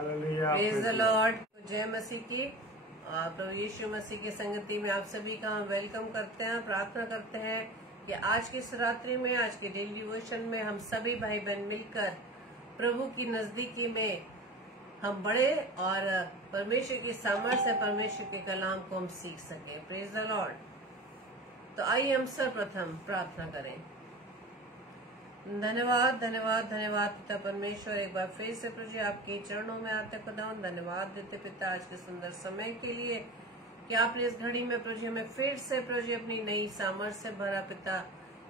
Praise the Lord. जय मसीह की। प्रभु यीशु मसीह की संगति में आप सभी का हम वेलकम करते हैं। प्रार्थना करते हैं कि आज की इस रात्रि में, आज के डेली डिवोशन में हम सभी भाई बहन मिलकर प्रभु की नजदीकी में हम बढ़े और परमेश्वर की सामर्थ्य, परमेश्वर के कलाम को हम सीख सके। Praise the Lord. तो आइए हम सर्वप्रथम प्रार्थना करें। धन्यवाद धन्यवाद धन्यवाद पिता परमेश्वर, एक बार फिर से प्रभु जी आपके चरणों में आते खुदावन धन्यवाद देते पिता आज के सुंदर समय के लिए कि आपने इस घड़ी में प्रभु जी हमें फिर से प्रभु जी अपनी नई सामर्थ्य से भरा पिता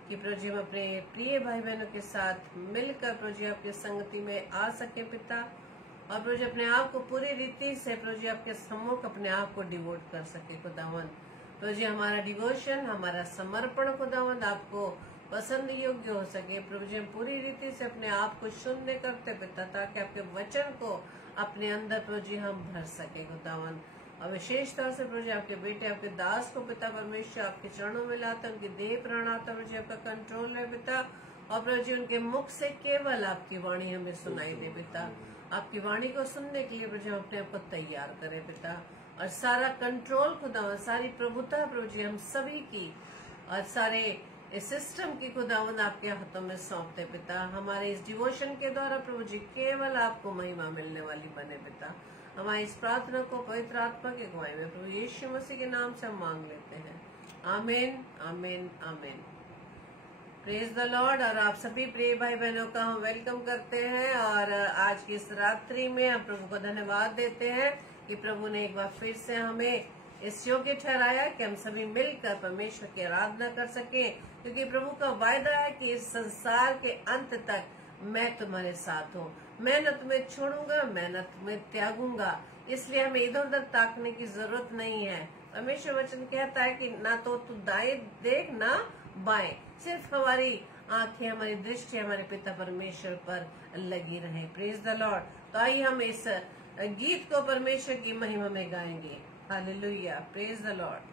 कि प्रभु जी हम अपने प्रिय भाई बहनों के साथ मिलकर प्रभु जी आपकी संगति में आ सके पिता, और प्रभु जी अपने आप को पूरी रीति से प्रभु जी आपके सम्मुख अपने आप को डिवोट कर सके खुदावन। प्रभु जी हमारा डिवोशन, हमारा समर्पण खुदावन आपको पसंद योग्य हो सके। प्रभु जी हम पूरी रीति से अपने आप को शून्य करते पिता ताकि आपके वचन को अपने अंदर प्रभु जी हम भर सके खुदावन। और विशेष तौर से प्रभु जी आपके बेटे आपके दास को पिता परमेश्वर आपके चरणों में लाता, उनकी देह प्राण आता प्रभु जी आपका कंट्रोल है पिता, और प्रभु जी उनके मुख से केवल आपकी वाणी हमें सुनाई दे पिता। आपकी वाणी को सुनने के लिए प्रभु जी हम अपने आप को तैयार करें पिता, और सारा कंट्रोल खुदावन, सारी प्रभुता प्रभु जी हम सभी की और सारे इस सिस्टम की खुदावन आपके हाथों में सौंपते पिता। हमारे इस डिवोशन के द्वारा प्रभु जी केवल आपको महिमा मिलने वाली बने पिता। हमारी इस प्रार्थना को पवित्र आत्मा के अगुवाई में प्रभु यीशु मसीह के नाम से हम मांग लेते हैं। आमीन आमीन आमीन। Praise the Lord. और आप सभी प्रिय भाई बहनों का हम वेलकम करते हैं, और आज की इस रात्रि में हम प्रभु को धन्यवाद देते हैं कि प्रभु ने एक बार फिर से हमें इस योग्य ठहराया कि हम सभी मिलकर परमेश्वर की आराधना कर सके, क्योंकि प्रभु का वायदा है कि इस संसार के अंत तक मैं तुम्हारे साथ हूँ, मैं न तुम्हें छोड़ूंगा, मैं न तुम्हें त्यागूंगा। इसलिए हमें इधर उधर ताकने की जरूरत नहीं है। परमेश्वर वचन कहता है कि ना तो तू दाएं देख ना बाएं, सिर्फ हमारी आंखें, हमारी दृष्टि हमारे पिता परमेश्वर पर लगी रहे। Praise the Lord. तो आइए हम इस गीत को परमेश्वर की महिमा में गाएंगे। Hallelujah. Praise the Lord.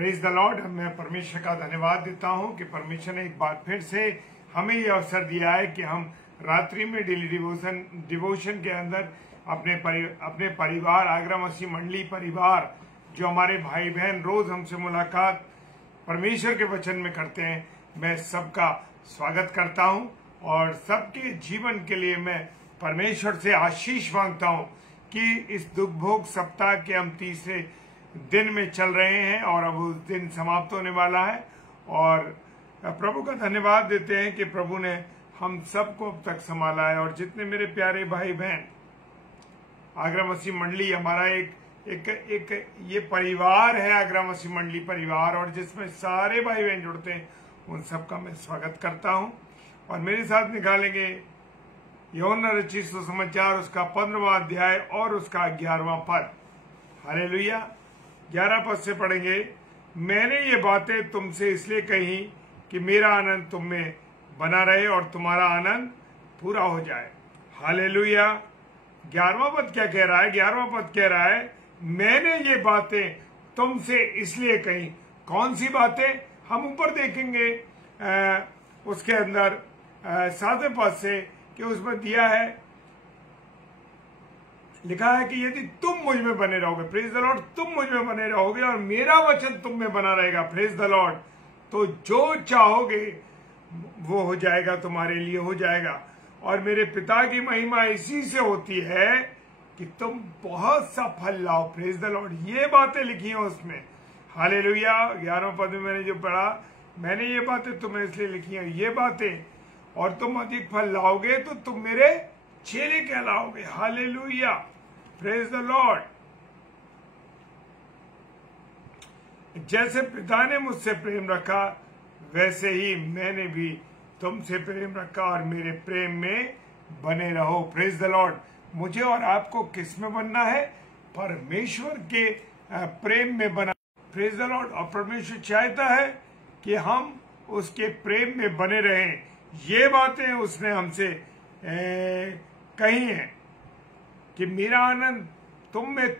Praise the Lord. मैं परमेश्वर का धन्यवाद देता हूं कि परमेश्वर ने एक बार फिर से हमें ये अवसर दिया है कि हम रात्रि में डेली डिवोशन के अंदर अपने परिवार, आगरा मसीह मंडली परिवार, जो हमारे भाई बहन रोज हमसे मुलाकात परमेश्वर के वचन में करते हैं, मैं सबका स्वागत करता हूं और सबके जीवन के लिए मैं परमेश्वर से आशीष मांगता हूं कि इस दुख भोग सप्ताह के हम तीसरे दिन में चल रहे हैं और अब उस दिन समाप्त होने वाला है। और प्रभु का धन्यवाद देते हैं कि प्रभु ने हम सबको अब तक संभाला है। और जितने मेरे प्यारे भाई बहन, आगरा मसीह मंडली हमारा एक ये परिवार है, आगरा मसीह मंडली परिवार, और जिसमें सारे भाई बहन जुड़ते हैं, उन सबका मैं स्वागत करता हूं। और मेरे साथ निकालेंगे यूहन्ना रचित सुसमाचार उसका 15वां अध्याय और उसका 11वां पद। हालेलुया। 11 पद से पढ़ेंगे। मैंने ये बातें तुमसे इसलिए कही कि मेरा आनंद तुम में बना रहे और तुम्हारा आनंद पूरा हो जाए। हालेलुया। 11वां पद क्या कह रहा है? 11वां पद कह रहा है, मैंने ये बातें तुमसे इसलिए कही। कौन सी बातें? हम ऊपर देखेंगे उसके अंदर 7वें पद से कि उसमें दिया है, लिखा है कि यदि तुम मुझ में बने रहोगे, प्रेज द लॉर्ड, तुम मुझ में बने रहोगे और मेरा वचन तुम में बना रहेगा, प्रेज द लॉर्ड, तो जो चाहोगे वो हो जाएगा, तुम्हारे लिए हो जाएगा। और मेरे पिता की महिमा इसी से होती है कि तुम बहुत सा फल लाओ, प्रेज द लॉर्ड। ये बातें लिखी हैं उसमें। हालेलुया। 11वें पद में मैंने जो पढ़ा, मैंने ये बातें तुम्हें इसलिए लिखी हैं, ये बातें, और तुम अधिक फल लाओगे तो तुम मेरे चेले कहलाओगे। हालेलुया। Praise the Lord. जैसे पिता ने मुझसे प्रेम रखा वैसे ही मैंने भी तुमसे प्रेम रखा और मेरे प्रेम में बने रहो। Praise the Lord. मुझे और आपको किस में बनना है? परमेश्वर के प्रेम में बना। Praise the Lord. और परमेश्वर चाहता है कि हम उसके प्रेम में बने रहें। ये बातें उसने हमसे कही हैं कि मेरा आनंद तुम में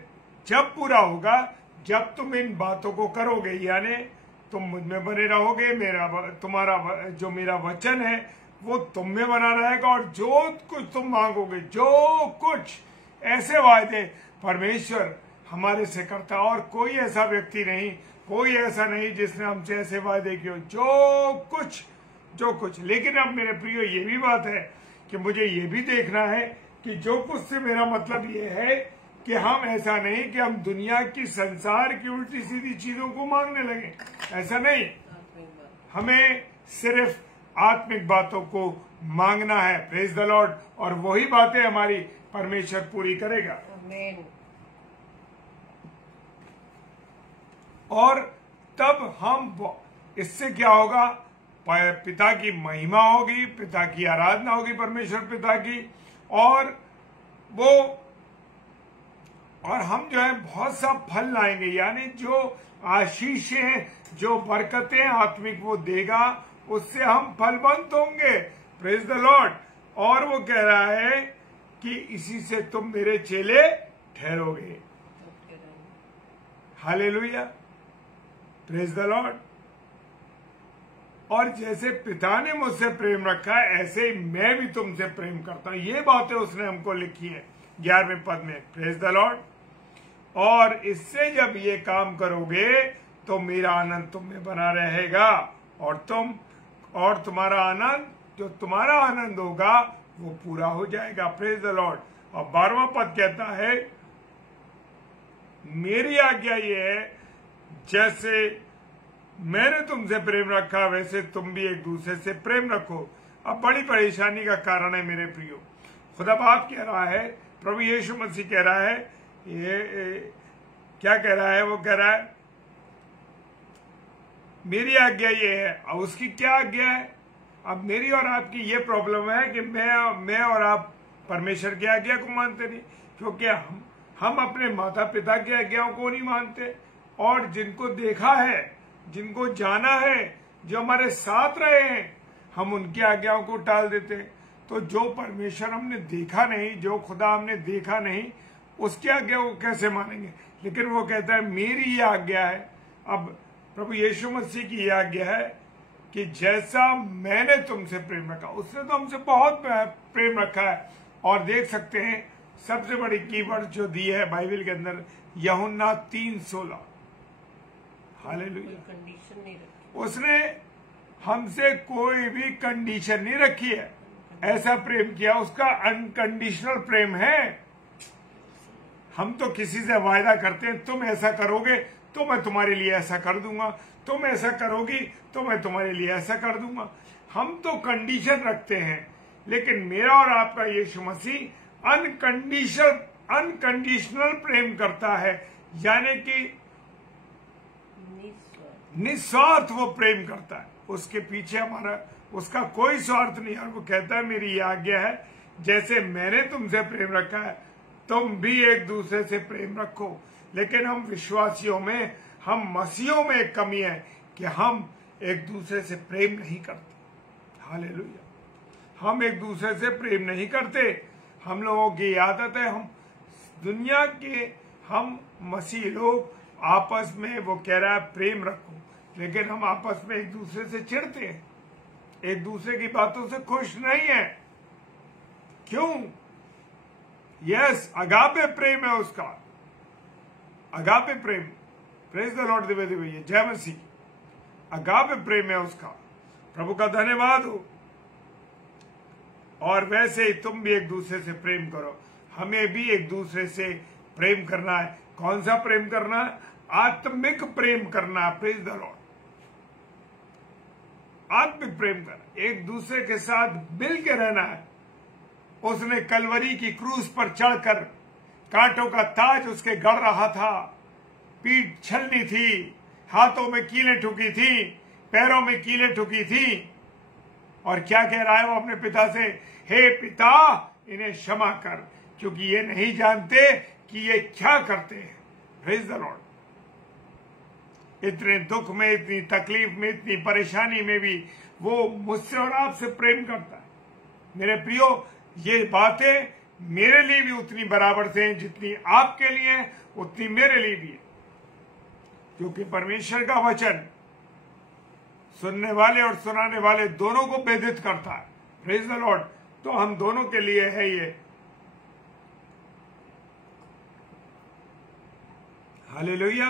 जब पूरा होगा, जब तुम इन बातों को करोगे, यानी तुम मुझ में बने रहोगे, तुम्हारा जो मेरा वचन है वो तुम में बना रहेगा, और जो कुछ तुम मांगोगे, जो कुछ, ऐसे वायदे परमेश्वर हमारे से करता। और कोई ऐसा व्यक्ति नहीं, कोई ऐसा नहीं जिसने हमसे ऐसे वायदे किए, जो कुछ। लेकिन अब मेरे प्रियो ये भी बात है कि मुझे ये भी देखना है कि जो कुछ से मेरा मतलब ये है कि हम ऐसा नहीं कि हम दुनिया की, संसार की उल्टी सीधी चीजों को मांगने लगे। ऐसा नहीं, हमें सिर्फ आत्मिक बातों को मांगना है। Praise the Lord. और वही बातें हमारी परमेश्वर पूरी करेगा। और तब हम, इससे क्या होगा? पिता की महिमा होगी, पिता की आराधना होगी, परमेश्वर पिता की, और हम जो है बहुत सा फल लाएंगे, यानी जो आशीषें, जो बरकतें आत्मिक वो देगा, उससे हम फलवंत होंगे। Praise the Lord. और वो कह रहा है कि इसी से तुम मेरे चेले ठहरोगे। हालेलुया। Praise the Lord. और जैसे पिता ने मुझसे प्रेम रखा है, ऐसे ही मैं भी तुमसे प्रेम करता हूं। ये बातें उसने हमको लिखी है 11वें पद में। Praise the Lord. और इससे जब ये काम करोगे तो मेरा आनंद तुम में बना रहेगा, और तुम्हारा आनंद, जो तुम्हारा आनंद होगा वो पूरा हो जाएगा। Praise the Lord. और 12वां पद कहता है, मेरी आज्ञा ये है, जैसे मैंने तुमसे प्रेम रखा वैसे तुम भी एक दूसरे से प्रेम रखो। अब बड़ी परेशानी का कारण है मेरे प्रियो, खुदा बाप कह रहा है, प्रभु यीशु मसीह कह रहा है, क्या कह रहा है? वो कह रहा है मेरी आज्ञा ये है। और उसकी क्या आज्ञा है? अब मेरी और आपकी ये प्रॉब्लम है कि मैं और आप परमेश्वर की आज्ञा को मानते नहीं, क्योंकि हम अपने माता पिता की आज्ञाओं को नहीं मानते, और जिनको देखा है, जिनको जाना है, जो हमारे साथ रहे हैं, हम उनकी आज्ञाओं को टाल देते हैं। तो जो परमेश्वर हमने देखा नहीं, जो खुदा हमने देखा नहीं, उसकी आज्ञा को कैसे मानेंगे? लेकिन वो कहता है मेरी ये आज्ञा है। अब प्रभु यीशु मसीह की यह आज्ञा है कि जैसा मैंने तुमसे प्रेम रखा, उसने तो हमसे बहुत प्रेम रखा है। और देख सकते हैं सबसे बड़ी कीवर्ड जो दी है बाइबल के अंदर, यूहन्ना 3:16। हालेलुया। कंडीशन नहीं रखी, उसने हमसे कोई भी कंडीशन नहीं रखी है, ऐसा प्रेम किया, उसका अनकंडीशनल प्रेम है। हम तो किसी से वायदा करते हैं, तुम ऐसा करोगे तो मैं तुम्हारे लिए ऐसा कर दूंगा, तुम ऐसा करोगी तो मैं तुम्हारे लिए ऐसा कर दूंगा। हम तो कंडीशन रखते हैं, लेकिन मेरा और आपका यीशु मसीह अनकंडीशनल प्रेम करता है, यानी कि निस्वार्थ वो प्रेम करता है। उसके पीछे हमारा उसका कोई स्वार्थ नहीं है। वो कहता है मेरी ये आज्ञा है, जैसे मैंने तुमसे प्रेम रखा है तुम भी एक दूसरे से प्रेम रखो। लेकिन हम विश्वासियों में, हम मसीहों में एक कमी है कि हम एक दूसरे से प्रेम नहीं करते। हालेलुया। हम एक दूसरे से प्रेम नहीं करते। हम लोगों की आदत है, हम दुनिया के, हम मसीह लोग आपस में, वो कह रहा है प्रेम रखो, लेकिन हम आपस में एक दूसरे से चिढ़ते हैं, एक दूसरे की बातों से खुश नहीं है। क्यों? यस, अगापे प्रेम है उसका, agape Prem. Praise the Lord Dwivedi भैया, जय मसीह। अगापे प्रेम है उसका, प्रभु का धन्यवाद हो। और वैसे ही तुम भी एक दूसरे से प्रेम करो। हमें भी एक दूसरे से प्रेम करना है। कौन सा प्रेम करना है? आत्मिक प्रेम करना है। Praise the Lord. आत्मिक प्रेम करना, एक दूसरे के साथ मिल के रहना है। उसने कलवरी की क्रूस पर चढ़कर, कांटों का ताज उसके गड़ रहा था, पीठ छलनी थी, हाथों में कीलें ठुकी थी, पैरों में कीलें ठुकी थी, और क्या कह रहा है वो अपने पिता से? हे पिता, इन्हें क्षमा कर, क्योंकि ये नहीं जानते कि ये क्या करते हैं। Praise the Lord. इतने दुख में, इतनी तकलीफ में, इतनी परेशानी में भी वो मुझसे और आपसे प्रेम करता है। मेरे प्रियो, ये बातें मेरे लिए भी उतनी बराबर से हैं, जितनी आपके लिए है उतनी मेरे लिए भी है। क्योंकि परमेश्वर का वचन सुनने वाले और सुनाने वाले दोनों को प्रेरित करता है। Praise the Lord. तो हम दोनों के लिए है ये। हालेलुया।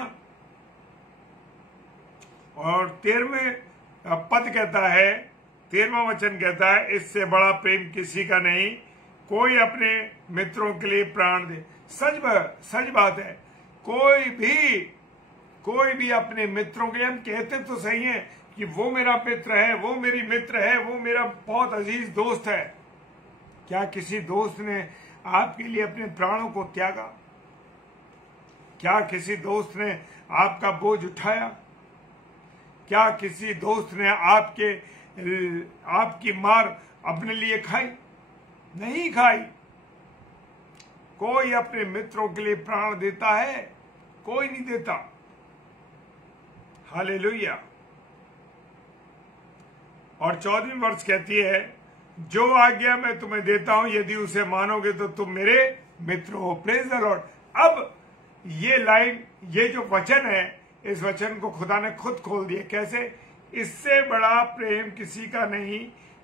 और 13वें पद कहता है, 13वां वचन कहता है, इससे बड़ा प्रेम किसी का नहीं, कोई अपने मित्रों के लिए प्राण दे। सच बात है। कोई भी अपने मित्रों के, हम कहते तो सही है कि वो मेरा मित्र है, वो मेरी मित्र है, वो मेरा बहुत अजीज दोस्त है। क्या किसी दोस्त ने आपके लिए अपने प्राणों को त्यागा? क्या किसी दोस्त ने आपका बोझ उठाया? क्या किसी दोस्त ने आपकी मार अपने लिए खाई? नहीं खाई। कोई अपने मित्रों के लिए प्राण देता है? कोई नहीं देता। हालेलुया। और 14वीं वर्ष कहती है, जो आज्ञा मैं तुम्हें देता हूं यदि उसे मानोगे तो तुम मेरे मित्र हो। Praise the Lord. अब ये लाइन, ये जो वचन है, इस वचन को खुदा ने खुद खोल दिया। कैसे? इससे बड़ा प्रेम किसी का नहीं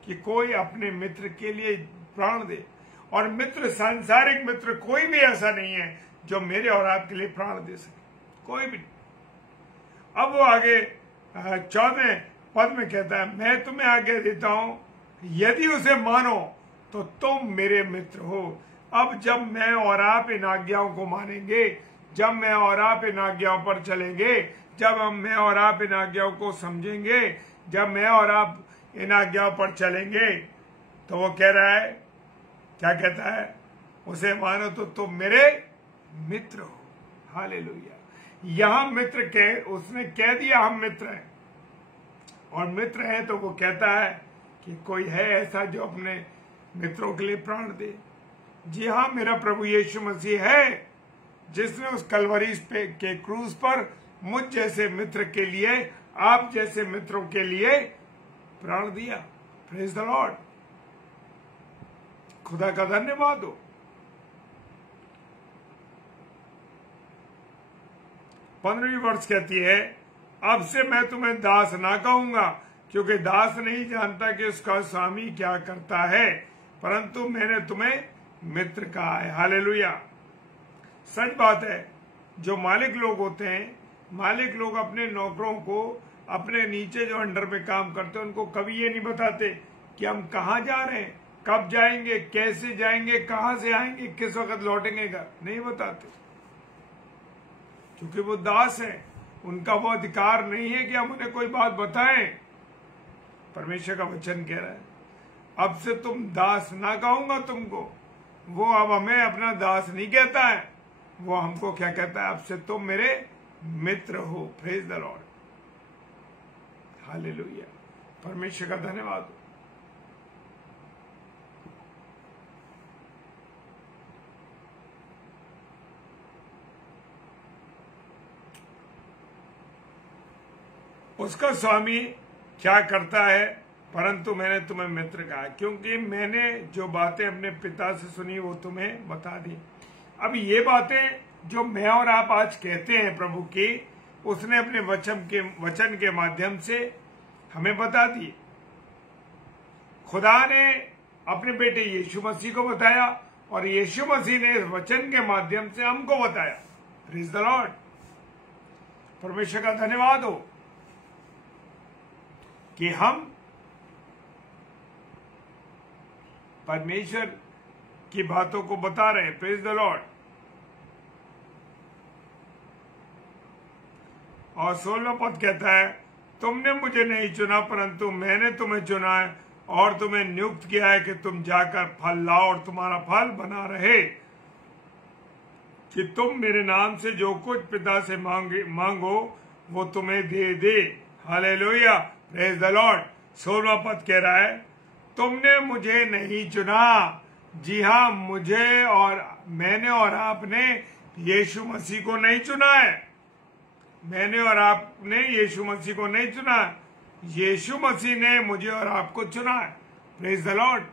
कि कोई अपने मित्र के लिए प्राण दे। और मित्र, सांसारिक मित्र कोई भी ऐसा नहीं है जो मेरे और आपके लिए प्राण दे सके, कोई भी नहीं। अब वो आगे 14वें पद में कहता है, मैं तुम्हें आज्ञा देता हूं यदि उसे मानो तो तुम मेरे मित्र हो। अब जब मैं और आप इन आज्ञाओं को मानेंगे, जब मैं और आप इन आज्ञाओं पर चलेंगे, जब मैं और आप इन आज्ञाओं को समझेंगे, जब मैं और आप इन आज्ञाओं पर चलेंगे, तो वो कह रहा है, क्या कहता है? उसे मानो तो तुम मेरे मित्र हो। हालेलुया। यहां मित्र उसने कह दिया हम मित्र हैं, और मित्र हैं तो वो कहता है कि कोई है ऐसा जो अपने मित्रों के लिए प्राण दे। जी हाँ, मेरा प्रभु यीशु मसीह है, जिसने उस कलवरी के क्रूस पर मुझ जैसे मित्र के लिए, आप जैसे मित्रों के लिए प्राण दिया। Praise the Lord. खुदा का धन्यवाद हो। 15वीं वर्ष कहती है, अब से मैं तुम्हें दास ना कहूंगा, क्योंकि दास नहीं जानता कि उसका स्वामी क्या करता है, परंतु मैंने तुम्हें मित्र कहा है। हालेलुया। सच बात है, जो मालिक लोग होते हैं, मालिक लोग अपने नौकरों को, अपने नीचे जो अंडर में काम करते हैं, उनको कभी ये नहीं बताते कि हम कहाँ जा रहे हैं, कब जाएंगे, कैसे जाएंगे, कहां से आएंगे, किस वक्त लौटेंगे घर, नहीं बताते, क्योंकि वो दास है। उनका वो अधिकार नहीं है कि हम उन्हें कोई बात बताएं। परमेश्वर का वचन कह रहा है, अब से तुम दास ना कहूंगा तुमको। वो अब हमें अपना दास नहीं कहता है, वो हमको क्या कहता है, अब से तुम मेरे मित्र हो। Praise the Lord, hallelujah. परमेश्वर का धन्यवाद हो। उसका स्वामी क्या करता है, परंतु मैंने तुम्हें मित्र कहा, क्योंकि मैंने जो बातें अपने पिता से सुनी वो तुम्हें बता दी। अब ये बातें जो मैं और आप आज कहते हैं प्रभु की, उसने अपने वचन के माध्यम से हमें बता दी। खुदा ने अपने बेटे यीशु मसीह को बताया और यीशु मसीह ने इस वचन के माध्यम से हमको बताया। प्रेज द लॉर्ड, परमेश्वर का धन्यवाद हो कि हम परमेश्वर की बातों को बता रहे हैं। Praise the Lord. और 16वां पद कहता है, तुमने मुझे नहीं चुना परंतु मैंने तुम्हें चुना है और तुम्हें नियुक्त किया है कि तुम जाकर फल लाओ और तुम्हारा फल बना रहे, कि तुम मेरे नाम से जो कुछ पिता से मांगो वो तुम्हें दे दे। Hallelujah, praise the Lord. 16वां पद कह रहा है, तुमने मुझे नहीं चुना। जी हाँ, मुझे और मैंने और आपने यीशु मसीह को नहीं चुना है। मैंने और आपने यीशु मसीह को नहीं चुना, यीशु मसीह ने मुझे और आपको चुना है। Praise the Lord.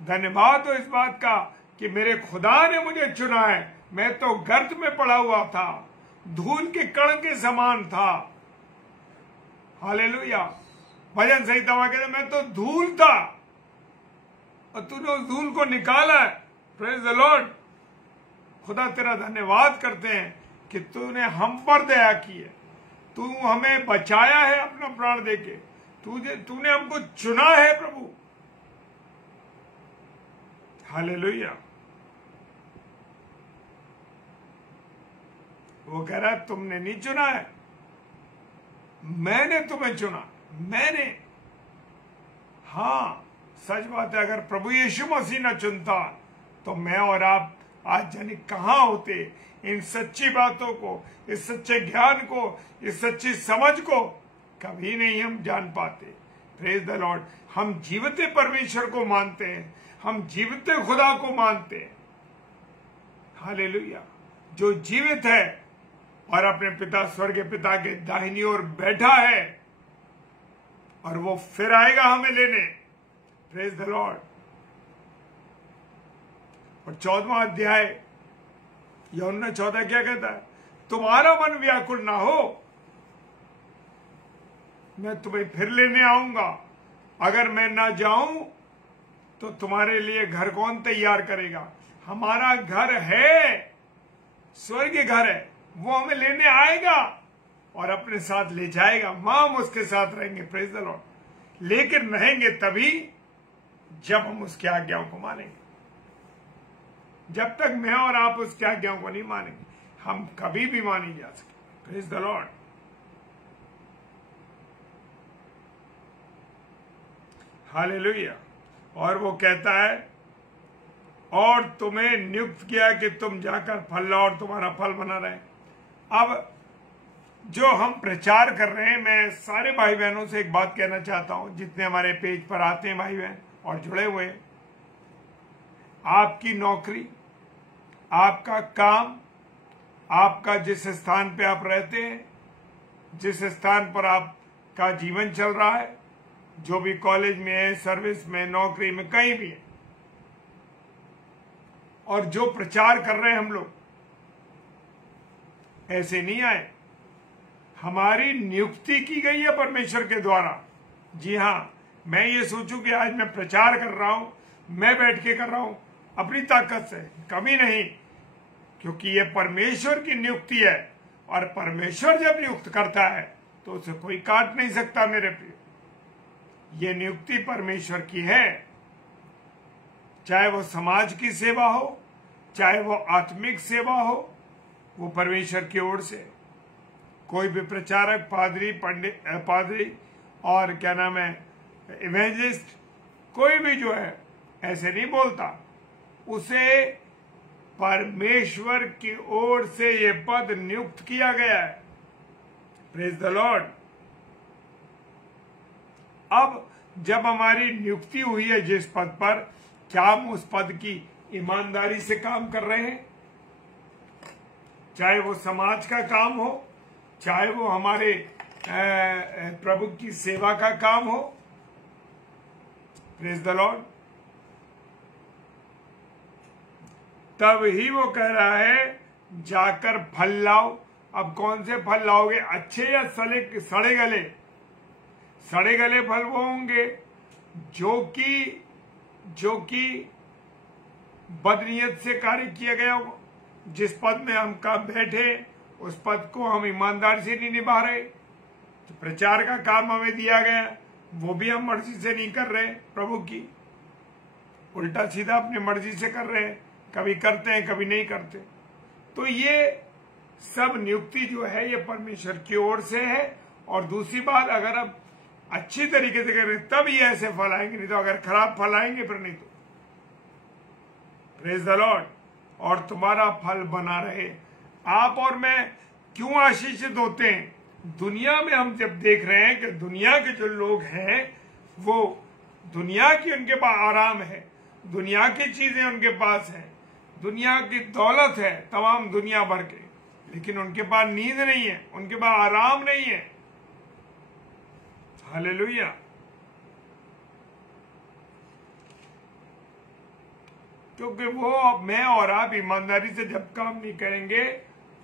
धन्यवाद हो इस बात का कि मेरे खुदा ने मुझे चुना है। मैं तो गर्त में पड़ा हुआ था, धूल के कण के समान था। हालेलुया। भजन संहिता में कहते मैं तो धूल था और तूने उस धूल को निकाला है। Praise the Lord. खुदा तेरा धन्यवाद करते हैं कि तूने हम पर दया की है, तू हमें बचाया है अपना प्राण देके, तूने हमको चुना है प्रभु। हालेलुया। वो कह रहा है तुमने नहीं चुना है, मैंने तुम्हें चुना। मैंने, हाँ सच बात है, अगर प्रभु यीशु मसीह न चुनता तो मैं और आप आज जाने कहां होते। इन सच्ची बातों को, इस सच्चे ज्ञान को, इस सच्ची समझ को कभी नहीं हम जान पाते। Praise the Lord. हम जीवते परमेश्वर को मानते हैं, हम जीवते खुदा को मानते हैं। हालेलुया। जो जीवित है और अपने पिता, स्वर्गीय पिता के दाहिनी ओर बैठा है, और वो फिर आएगा हमें लेने। Praise the Lord. और 14वां अध्याय यूहन्ना 14 क्या कहता है, तुम्हारा मन व्याकुल ना हो, मैं तुम्हें फिर लेने आऊंगा। अगर मैं ना जाऊं तो तुम्हारे लिए घर कौन तैयार करेगा। हमारा घर है, स्वर्गीय घर है, वो हमें लेने आएगा और अपने साथ ले जाएगा। हम उसके साथ रहेंगे। Praise the Lord. लेकिन रहेंगे तभी जब हम उसकी आज्ञाओं को मानेंगे। जब तक मैं और आप उसकी आज्ञाओं को नहीं मानेंगे, हम कभी भी मान नहीं जा सकते। Praise the Lord. हालेलुया। और वो कहता है, और तुम्हें नियुक्त किया कि तुम जाकर फल लाओ और तुम्हारा फल बना रहे। अब जो हम प्रचार कर रहे हैं, मैं सारे भाई बहनों से एक बात कहना चाहता हूं, जितने हमारे पेज पर आते हैं भाई बहन और जुड़े हुए, आपकी नौकरी, आपका काम, आपका जिस स्थान पे आप रहते हैं, जिस स्थान पर आपका जीवन चल रहा है, जो भी कॉलेज में है, सर्विस में, नौकरी में, कहीं भी है, और जो प्रचार कर रहे हैं हम लोग, ऐसे नहीं आए। हमारी नियुक्ति की गई है परमेश्वर के द्वारा। जी हाँ, मैं ये सोचूं कि आज मैं प्रचार कर रहा हूं, मैं बैठ के कर रहा हूं अपनी ताकत से, कभी नहीं, क्योंकि ये परमेश्वर की नियुक्ति है। और परमेश्वर जब नियुक्त करता है तो उसे कोई काट नहीं सकता मेरे प्रिय। ये नियुक्ति परमेश्वर की है, चाहे वो समाज की सेवा हो, चाहे वो आत्मिक सेवा हो, वो परमेश्वर की ओर से। कोई भी प्रचारक, पादरी, पंडित, पादरी और क्या नाम है, इवेंजलिस्ट, कोई भी जो है ऐसे नहीं बोलता। उसे परमेश्वर की ओर से ये पद नियुक्त किया गया है। Praise the Lord. अब जब हमारी नियुक्ति हुई है जिस पद पर, क्या हम उस पद की ईमानदारी से काम कर रहे हैं? चाहे वो समाज का काम हो, चाहे वो हमारे प्रभु की सेवा का काम हो। Praise the Lord. तब ही वो कह रहा है जाकर फल लाओ। अब कौन से फल लाओगे, अच्छे या सड़े गले? सड़े गले फल वो होंगे जो कि बदनीयत से कार्य किया गया हो। जिस पद में हम कब बैठे उस पद को हम ईमानदारी से नहीं निभा रहे। तो प्रचार का काम हमें दिया गया, वो भी हम मर्जी से नहीं कर रहे प्रभु की, उल्टा सीधा अपनी मर्जी से कर रहे हैं। कभी करते हैं, कभी नहीं करते। तो ये सब नियुक्ति जो है ये परमेश्वर की ओर से है। और दूसरी बात, अगर आप अच्छी तरीके से करें तब ये ऐसे फल आएंगे, नहीं तो अगर खराब फल आएंगे फिर नहीं तो। Praise the Lord. और तुम्हारा फल बना रहे। आप और मैं क्यों आशीषित होते हैं? दुनिया में हम जब देख रहे हैं कि दुनिया के जो लोग हैं वो दुनिया की, उनके पास आराम है, दुनिया की चीजें उनके पास है, दुनिया की दौलत है तमाम दुनिया भर के, लेकिन उनके पास नींद नहीं है, उनके पास आराम नहीं है। हालेलुया। क्योंकि वो, मैं और आप ईमानदारी से जब काम नहीं करेंगे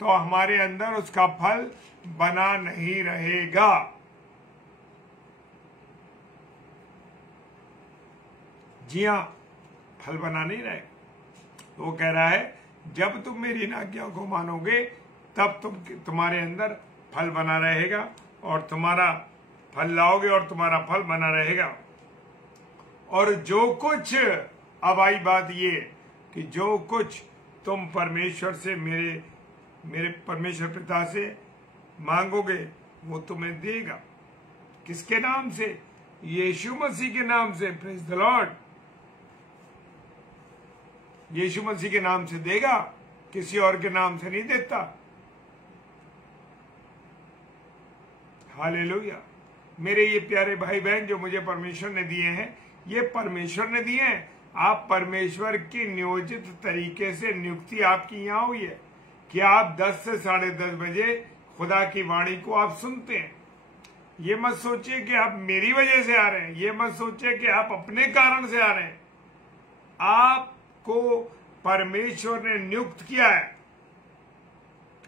तो हमारे अंदर उसका फल बना नहीं रहेगा। जी हाँ, फल बना नहीं रहेगा। तो वो कह रहा है जब तुम मेरी इन आज्ञाओं को मानोगे तब तुम्हारे अंदर फल बना रहेगा और तुम्हारा फल लाओगे और तुम्हारा फल बना रहेगा। और जो कुछ, अब आई बात ये कि जो कुछ तुम परमेश्वर से, मेरे परमेश्वर पिता से मांगोगे वो तुम्हें देगा। किसके नाम से? यीशु मसीह के नाम से। Praise the Lord. Yeshu Masih के नाम से देगा, किसी और के नाम से नहीं देता। हालेलुया। मेरे ये प्यारे भाई बहन जो मुझे परमेश्वर ने दिए हैं, ये परमेश्वर ने दिए हैं। आप परमेश्वर की नियोजित तरीके से नियुक्ति आपकी यहां हुई है कि आप 10 से 10:30 बजे खुदा की वाणी को आप सुनते हैं। ये मत सोचिए कि आप मेरी वजह से आ रहे हैं, ये मत सोचिए कि आप अपने कारण से आ रहे हैं। आपको परमेश्वर ने नियुक्त किया है,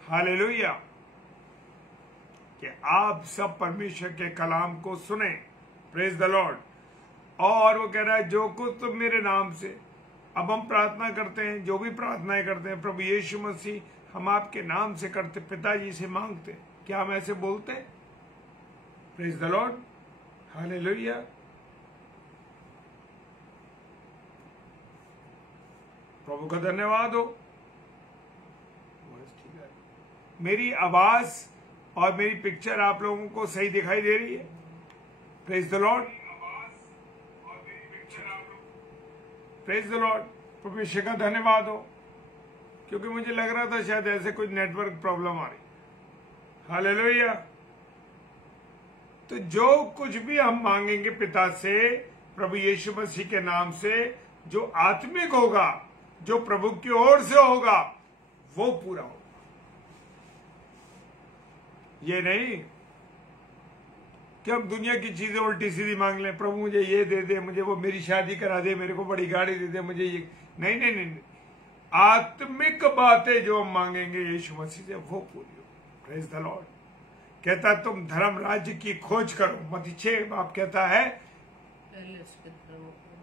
हालेलुया, कि आप सब परमेश्वर के कलाम को सुने। Praise the Lord. और वो कह रहा है जो कुछ तुम मेरे नाम से, अब हम प्रार्थना करते हैं, जो भी प्रार्थनाएं करते हैं प्रभु यीशु मसीह हम आपके नाम से करते, पिताजी से मांगते। क्या हम ऐसे बोलते? Praise the Lord. हालेलुया। प्रभु का धन्यवाद हो। मेरी आवाज और मेरी पिक्चर आप लोगों को सही दिखाई दे रही है? Praise the Lord. Praise the Lord. परमेश्वर का धन्यवाद हो, क्योंकि मुझे लग रहा था शायद ऐसे कुछ नेटवर्क प्रॉब्लम आ रही। हालेलुया। तो जो कुछ भी हम मांगेंगे पिता से प्रभु यीशु मसीह के नाम से, जो आत्मिक होगा, जो प्रभु की ओर से होगा, वो पूरा होगा। ये नहीं कि हम दुनिया की चीजें उल्टी सीधी मांग लें, प्रभु मुझे ये दे दे, मुझे वो, मेरी शादी करा दे, मेरे को बड़ी गाड़ी दे दे, मुझे ये। नहीं नहीं नहीं, आत्मिक बातें जो हम मांगेंगे यीशु मसीह से वो पूरी हो। Praise the Lord. कहता तुम धर्म राज्य की खोज करो। मत्ती 6 कहता है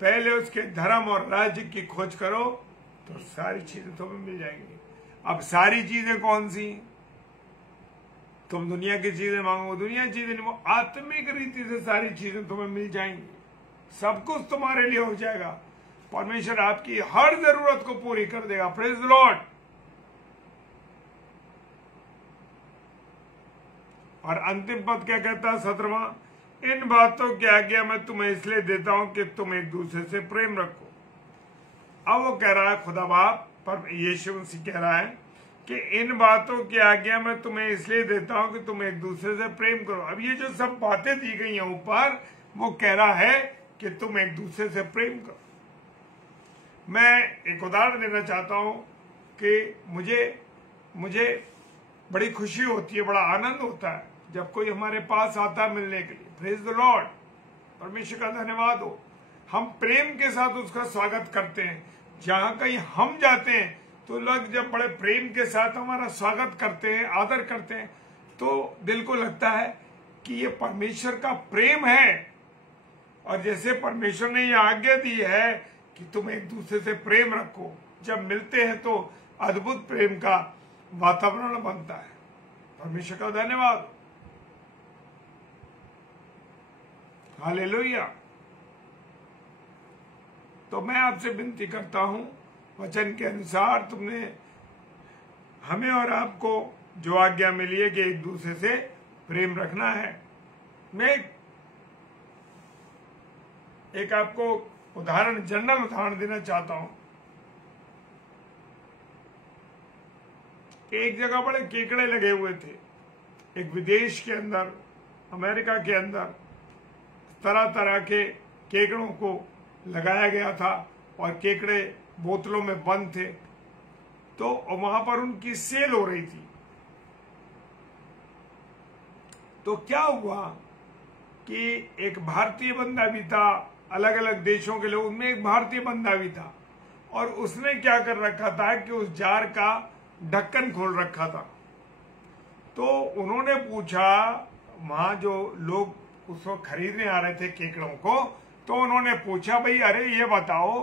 पहले उसके धर्म और राज्य की खोज करो तो सारी चीजें तुम्हें मिल जाएंगी। अब सारी चीजें कौन सी? तुम दुनिया की चीजें मांगो, दुनिया की चीजें नहीं, वो आत्मिक रीति से सारी चीजें तुम्हें मिल जाएंगी। सब कुछ तुम्हारे लिए हो जाएगा। परमेश्वर आपकी हर जरूरत को पूरी कर देगा। Praise the Lord. और अंतिम पद क्या कहता है 17वां, इन बातों की आज्ञा मैं तुम्हें इसलिए देता हूं कि तुम एक दूसरे से प्रेम रखो। अब वो कह रहा है खुदा बाप पर यीशु मसीह कह रहा है कि इन बातों की आज्ञा मैं तुम्हें इसलिए देता हूं कि तुम एक दूसरे से प्रेम करो। अब ये जो सब बातें दी गई हैं ऊपर, वो कह रहा है कि तुम एक दूसरे से प्रेम करो। मैं एक उदाहरण देना चाहता हूं कि मुझे बड़ी खुशी होती है, बड़ा आनंद होता है जब कोई हमारे पास आता है मिलने के लिए। Praise the Lord. परमेश्वर का धन्यवाद हो। हम प्रेम के साथ उसका स्वागत करते हैं। जहां कहीं हम जाते हैं तो लोग जब बड़े प्रेम के साथ हमारा स्वागत करते हैं, आदर करते हैं, तो दिल को लगता है कि ये परमेश्वर का प्रेम है। और जैसे परमेश्वर ने ये आज्ञा दी है कि तुम एक दूसरे से प्रेम रखो, जब मिलते हैं तो अद्भुत प्रेम का वातावरण बनता है। परमेश्वर का धन्यवाद। हालेलुया। तो मैं आपसे विनती करता हूं, वचन के अनुसार तुमने हमें और आपको जो आज्ञा मिली है कि एक दूसरे से प्रेम रखना है। मैं एक आपको जनरल उदाहरण देना चाहता हूं। एक जगह बड़े केकड़े लगे हुए थे। एक विदेश के अंदर, अमेरिका के अंदर तरह तरह के केकड़ों को लगाया गया था और केकड़े बोतलों में बंद थे। तो वहां पर उनकी सेल हो रही थी। तो क्या हुआ कि एक भारतीय बंदा भी था, अलग अलग देशों के लोग, उनमें एक भारतीय बंदा भी था, और उसने क्या कर रखा था कि उस जार का ढक्कन खोल रखा था। तो उन्होंने पूछा, वहां जो लोग उसको खरीदने आ रहे थे केकड़ों को, तो उन्होंने पूछा, भाई अरे ये बताओ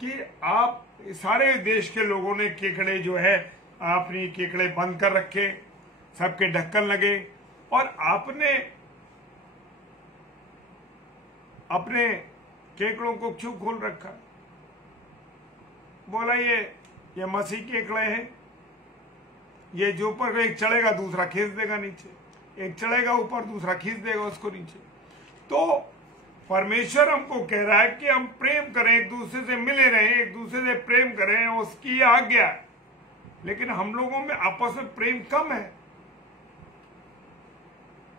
कि आप सारे देश के लोगों ने केकड़े जो है अपनी केकड़े बंद कर रखे, सबके ढक्कन लगे, और आपने अपने केकड़ों को क्यों खोल रखा? बोला ये मसीह केकड़े हैं, ये जो ऊपर एक चढ़ेगा दूसरा खींच देगा नीचे, एक चढ़ेगा ऊपर दूसरा खींच देगा उसको नीचे। तो परमेश्वर हमको कह रहा है कि हम प्रेम करें, एक दूसरे से मिले रहें, एक दूसरे से प्रेम करें, उसकी आज्ञा है। लेकिन हम लोगों में आपस में प्रेम कम है।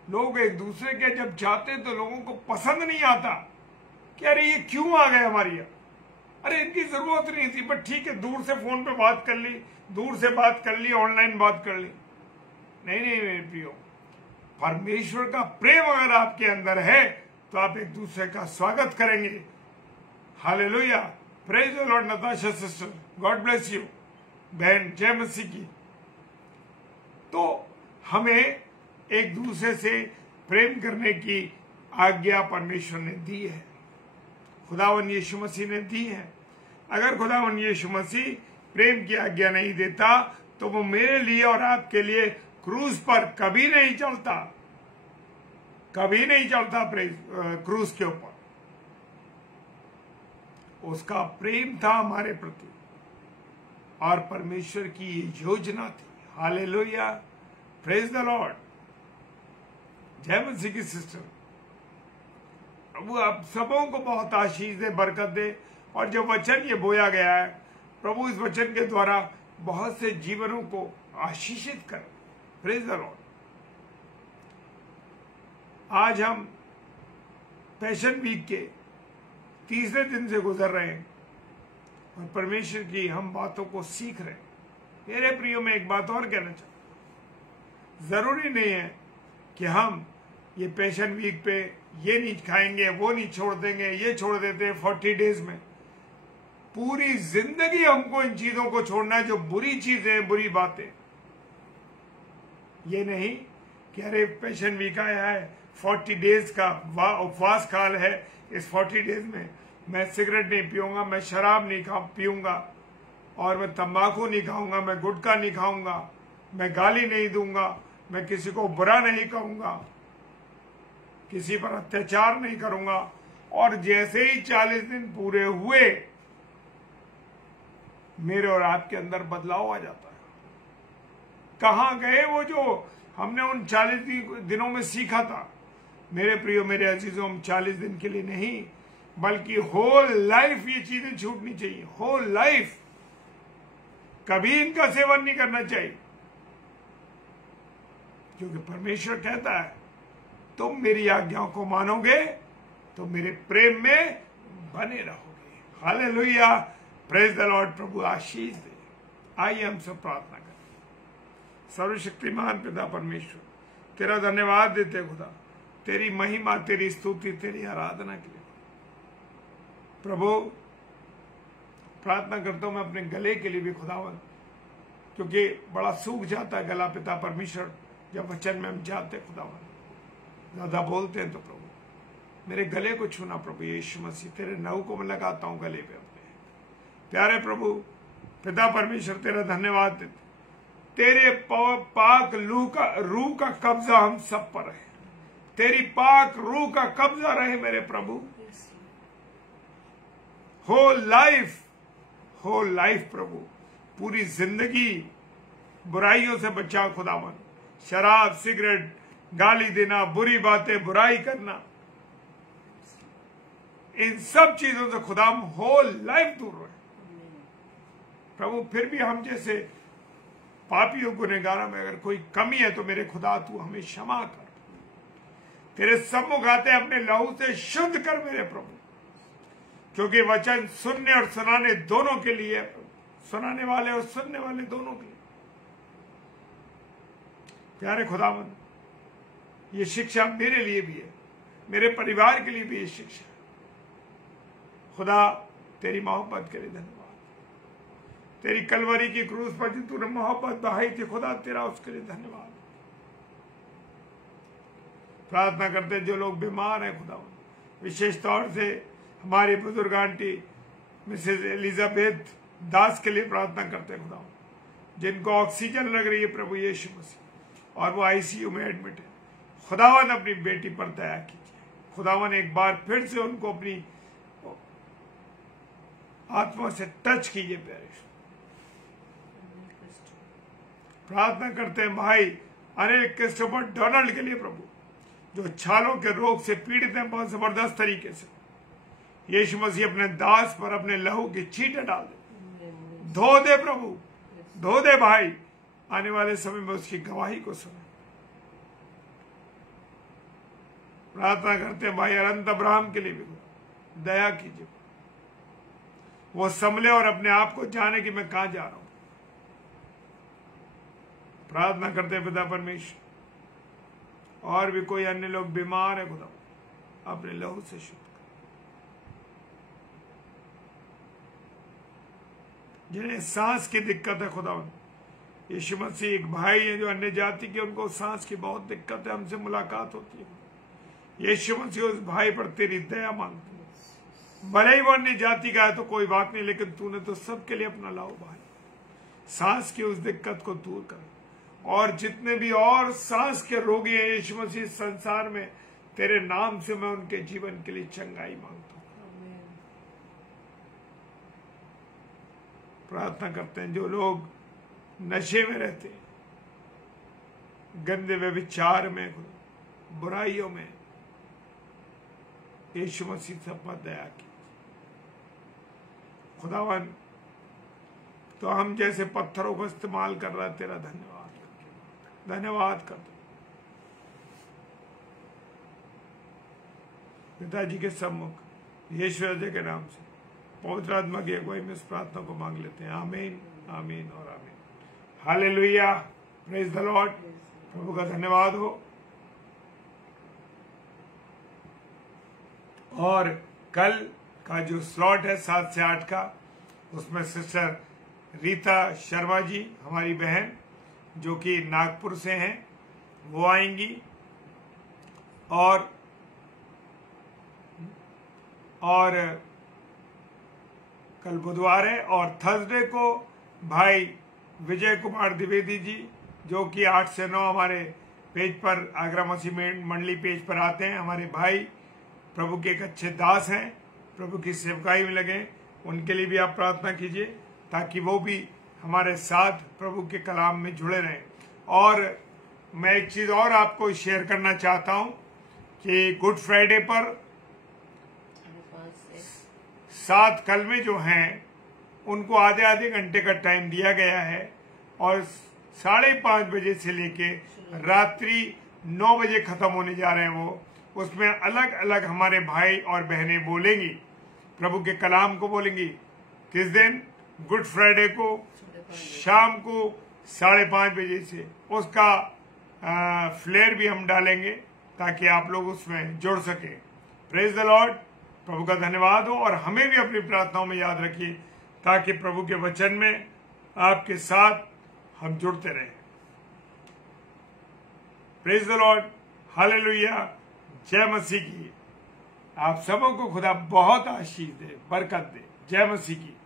लोग एक दूसरे के जब जाते तो लोगों को पसंद नहीं आता कि अरे ये क्यों आ गए हमारी यहाँ, अरे इनकी जरूरत नहीं थी, बट ठीक है दूर से फोन पे बात कर ली, दूर से बात कर ली, ऑनलाइन बात कर ली। नहीं मेरे प्रियो, परमेश्वर का प्रेम अगर आपके अंदर है तो आप एक दूसरे का स्वागत करेंगे। Hallelujah. Praise the Lord. Natasha sister, God bless you. बहन जय मसीह की। तो हमें एक दूसरे से प्रेम करने की आज्ञा परमेश्वर ने दी है, खुदावन यीशु मसीह ने दी है। अगर खुदावन यीशु मसीह प्रेम की आज्ञा नहीं देता तो वो मेरे लिए और आपके लिए क्रूज पर कभी नहीं चलता, कभी नहीं चलता क्रूज के ऊपर। उसका प्रेम था हमारे प्रति और परमेश्वर की ये योजना थी। हालेलुया। Praise the Lord. जय मसीह की सिस्टर। प्रभु आप सबों को बहुत आशीष दे, बरकत दे, और जो वचन ये बोया गया है प्रभु इस वचन के द्वारा बहुत से जीवनों को आशीषित कर। Praise the Lord. आज हम पैशन वीक के तीसरे दिन से गुजर रहे हैं और परमेश्वर की हम बातों को सीख रहे हैं। मेरे प्रियो में एक बात और कहना चाहता हूं, जरूरी नहीं है कि हम ये पैशन वीक पे ये नहीं खाएंगे, वो नहीं छोड़ देंगे, ये छोड़ देते हैं 40 डेज में। पूरी जिंदगी हमको इन चीजों को छोड़ना है, जो बुरी चीजें, बुरी बातें। ये नहीं कि अरे पैशन वीक आया है, 40 डेज का उपवास काल है, इस 40 डेज में मैं सिगरेट नहीं पीऊंगा, मैं शराब नहीं पीऊंगा, और मैं तंबाकू नहीं खाऊंगा, मैं गुटखा नहीं खाऊंगा, मैं गाली नहीं दूंगा, मैं किसी को बुरा नहीं कहूंगा, किसी पर अत्याचार नहीं करूंगा। और जैसे ही 40 दिन पूरे हुए, मेरे और आपके अंदर बदलाव आ जाता है। कहां गए वो जो हमने उन 40 दिनों में सीखा था? मेरे प्रियो, मेरे अजीजों, हम 40 दिन के लिए नहीं, बल्कि होल लाइफ ये चीजें छूटनी चाहिए। होल लाइफ कभी इनका सेवन नहीं करना चाहिए, क्योंकि परमेश्वर कहता है तुम मेरी आज्ञाओं को मानोगे तो मेरे प्रेम में बने रहोगे। Hallelujah, praise the Lord. प्रभु आशीष दे। आइए हम सब प्रार्थना करें। सर्वशक्तिमान पिता परमेश्वर, तेरा धन्यवाद देते खुदा, तेरी महिमा, तेरी स्तुति, तेरी आराधना के लिए। प्रभु प्रार्थना करता हूं मैं अपने गले के लिए भी खुदावन, क्योंकि बड़ा सूख जाता है गला पिता परमेश्वर जब वचन में हम जाते खुदावन, ज्यादा बोलते हैं। तो प्रभु मेरे गले को छूना प्रभु यीशु मसीह, तेरे नहू को मैं लगाता हूं गले पे अपने। प्यारे प्रभु पिता परमेश्वर, तेरा धन्यवाद देते, तेरे पाक रूह का कब्जा हम सब पर है, तेरी पाक रूह का कब्जा रहे मेरे प्रभु। होल लाइफ प्रभु, पूरी जिंदगी बुराइयों से बचा खुदावन। शराब, सिगरेट, गाली देना, बुरी बातें, बुराई करना, इन सब चीजों से खुदा हम होल लाइफ दूर रहे प्रभु। फिर भी हम जैसे पापियों गुनहगारों में अगर कोई कमी है तो मेरे खुदा तू हमें क्षमा कर, तेरे सम्मुख आते अपने लहू से शुद्ध कर मेरे प्रभु, क्योंकि वचन सुनने और सुनाने दोनों के लिए, सुनाने वाले और सुनने वाले दोनों के लिए। प्यारे खुदावन, ये शिक्षा मेरे लिए भी है, मेरे परिवार के लिए भी ये शिक्षा है। खुदा तेरी मोहब्बत के लिए धन्यवाद, तेरी कलवरी की क्रूस पर जो तूने मोहब्बत बहाई थी खुदा, तेरा उसके लिए धन्यवाद। प्रार्थना करते हैं जो लोग बीमार हैं खुदा, विशेष तौर से हमारी बुजुर्ग आंटी मिसेज एलिजाबेथ दास के लिए प्रार्थना करते हैं खुदा, जिनको ऑक्सीजन लग रही है प्रभु यीशु मसीह, और वो आईसीयू में एडमिट है। खुदावन अपनी बेटी पर दया कीजिए। खुदावन एक बार फिर से उनको अपनी आत्मा से टच कीजिए प्यारे। प्रार्थना करते हैं भाई अनिल क्रिस्टोफर डोनाल्ड के लिए प्रभु, जो छालों के रोग से पीड़ित हैं बहुत जबरदस्त तरीके से। यीशु मसीह अपने दास पर अपने लहू की छींटे डाल दे, धो दे प्रभु, धो दे भाई, आने वाले समय में उसकी गवाही को सुने। प्रार्थना करते हैं भाई अनंत अब्राहम के लिए भी दया कीजिए, वो संभले और अपने आप को जाने कि मैं कहां जा रहा हूं। प्रार्थना करते हैं पिता परमेश्वर, और भी कोई अन्य लोग बीमार है खुदा, अपने लहू से शुद्ध कर, जिन्हें सांस की दिक्कत है खुदा। यीशु मसीह एक भाई है जो अन्य जाति के, उनको सांस की बहुत दिक्कत है, हमसे मुलाकात होती है। यीशु मसीह उस भाई पर तेरी दया मांगते, भले ही वो अन्य जाति का है तो कोई बात नहीं, लेकिन तूने तो सबके लिए अपना लाओ भाई, सांस की उस दिक्कत को दूर कर। और जितने भी और सांस के रोगी हैं यीशु मसीह संसार में, तेरे नाम से मैं उनके जीवन के लिए चंगाई मांगता हूं। प्रार्थना करते हैं जो लोग नशे में रहते हैं, गंदे व्यभिचार में, बुराइयों में, यीशु मसीह सब पर दया की खुदावन। तो हम जैसे पत्थरों को इस्तेमाल कर रहा है, तेरा धन्यवाद कर दो पिताजी के सम्मुख, यीशु राजा के नाम से, पवित्र आत्मा की अगुवाई में इस प्रार्थना को मांग लेते हैं। आमीन, आमीन और आमीन। Hallelujah, praise the Lord. प्रभु का धन्यवाद हो। और कल का जो स्लॉट है 7 से 8 का, उसमें सिस्टर रीता शर्मा जी, हमारी बहन जो कि नागपुर से हैं, वो आएंगी और कल बुधवार है और थर्सडे को भाई विजय कुमार द्विवेदी जी जो कि 8 से 9 हमारे पेज पर आगरा मसीह मंडली पेज पर आते हैं, हमारे भाई प्रभु के एक अच्छे दास हैं, प्रभु की सेवकाई में लगे, उनके लिए भी आप प्रार्थना कीजिए ताकि वो भी हमारे साथ प्रभु के कलाम में जुड़े रहें। और मैं एक चीज और आपको शेयर करना चाहता हूं कि गुड फ्राइडे पर 7 कलमे जो हैं उनको आधे आधे घंटे का टाइम दिया गया है और 5:30 बजे से लेके रात्रि 9 बजे खत्म होने जा रहे हैं। वो उसमें अलग अलग हमारे भाई और बहनें बोलेंगी, प्रभु के कलाम को बोलेंगी। किस दिन? गुड फ्राइडे को शाम को 5:30 बजे से उसका फ्लेयर भी हम डालेंगे ताकि आप लोग उसमें जुड़ सके। Praise the Lord. प्रभु का धन्यवाद हो और हमें भी अपनी प्रार्थनाओं में याद रखिए ताकि प्रभु के वचन में आपके साथ हम जुड़ते रहें। Praise the Lord. हालेलुया। जय मसीह की। आप सबों को खुदा बहुत आशीष दे, बरकत दे। जय मसीह की।